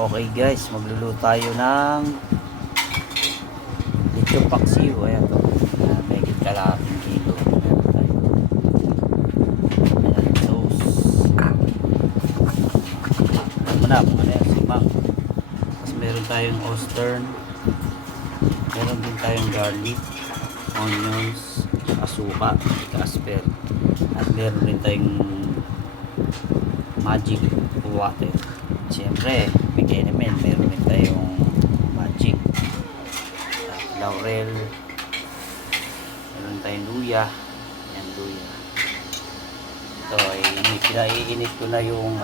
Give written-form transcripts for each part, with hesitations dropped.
Okay guys, magluluto tayo ng lechon paksiw. Ayan to. May kalahating kilo. Meron tayo. Ayan, sauce. Ano yan, simang. Tapos meron tayong Eastern. Meron din tayong garlic, onions, asuka, casper. At meron din tayong magic water. Siyempre, bigay namin, meron din tayong magic laurel, meron tayong luya. Yan, luya. Ito, iinit ko na yung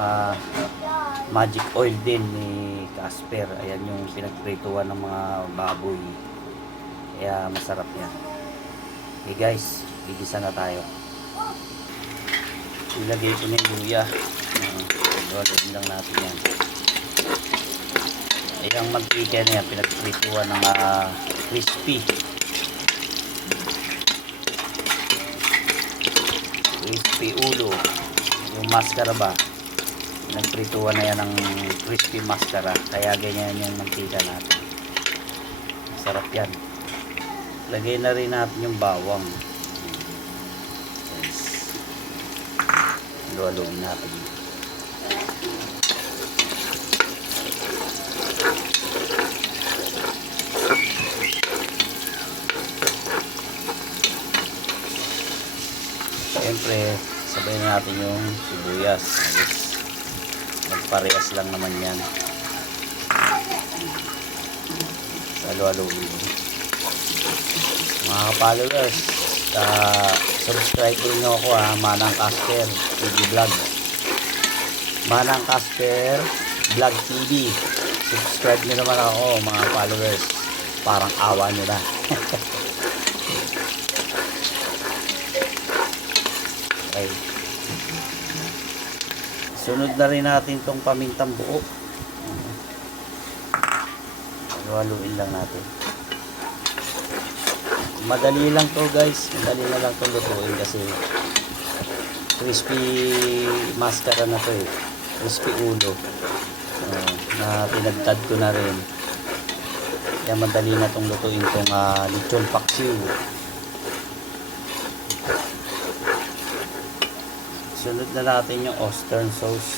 magic oil din ni Casper. Ayan yung pinagprituan ng mga baboy. Kaya masarap yan. Okay guys, bigisa na tayo. Ilagay ko na yung luya. Gawin lang natin yan. Ayan, mantika na yan, pinagprituan ng crispy ulo, yung mascara ba, pinagprituan na yan ng crispy mascara, kaya ganyan yung mantika natin. Masarap yan. Lagay na rin natin yung bawang. Yes. Luwaluin natin. Siyempre, sabay na natin yung sibuyas. Magparehas lang naman yan. Halo-haloin. Mga followers, subscribe rin nyo ako Manang Casper TV Vlog. Manang Casper Vlog TV. Subscribe nyo naman ako mga followers. Parang awa nyo na. Okay. Sunod na rin natin tong pamintang buo. Haluin lang natin. Madali lang to guys. Madali na lang to lutuin kasi crispy mascara na to eh. Crispy ulo. Na pinagtad ko na rin. Kaya madali na tong lutuin tong lechon paksiw. Sunod na natin yung Eastern sauce.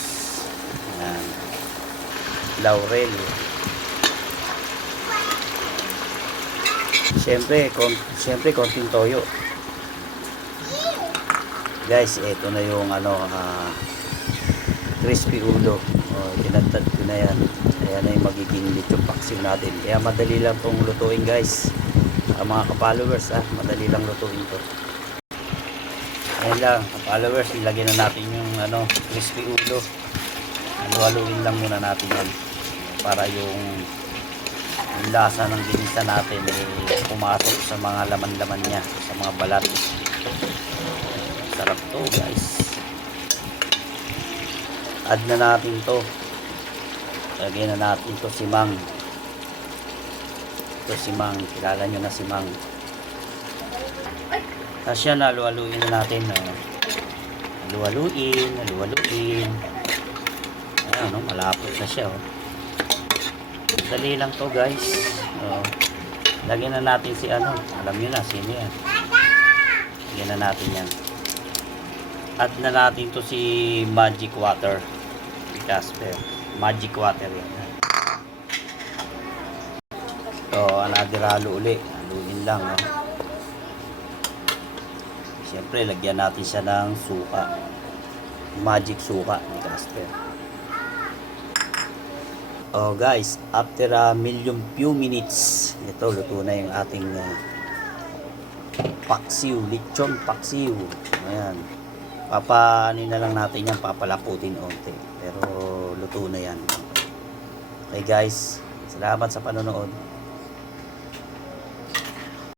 Ayan. Laurel. Siyempre konting toyo. Guys, ito na yung crispy ulo. Tinatad ko na yan. Ayan na yung magiging lechon paksiw natin. Kaya madali lang itong lutuin guys. Mga ka-followers madali lang lutuin to. Ayan lang, followers, ilagay na natin yung crispy ulo. Haluin lang muna natin yan para yung lasa ng ginisa natin pumasok sa mga laman-laman niya, sa mga balat. Sarap to guys. Add na natin to. Lagay na natin to simang. Ito simang, kilala nyo na simang. Tapos yan, halu-haluin na natin. Halu-haluin. Ayan, malapot na siya. Dali lang to guys. Lagyan na natin si alam nyo na, sino yan. Lagyan na natin yan. Add na natin to si magic water. Si Casper. Magic water yan. So, another halo uli. Haluin lang. Siyempre, lagyan natin siya ng suka. Magic suka ni Casper. Oh guys, after a few minutes, ito, luto na yung ating paksiw, lechon paksiw. Ayan. Papanin na lang natin yan, papalaputin onte. Pero luto na yan. Okay guys, salamat sa panonood.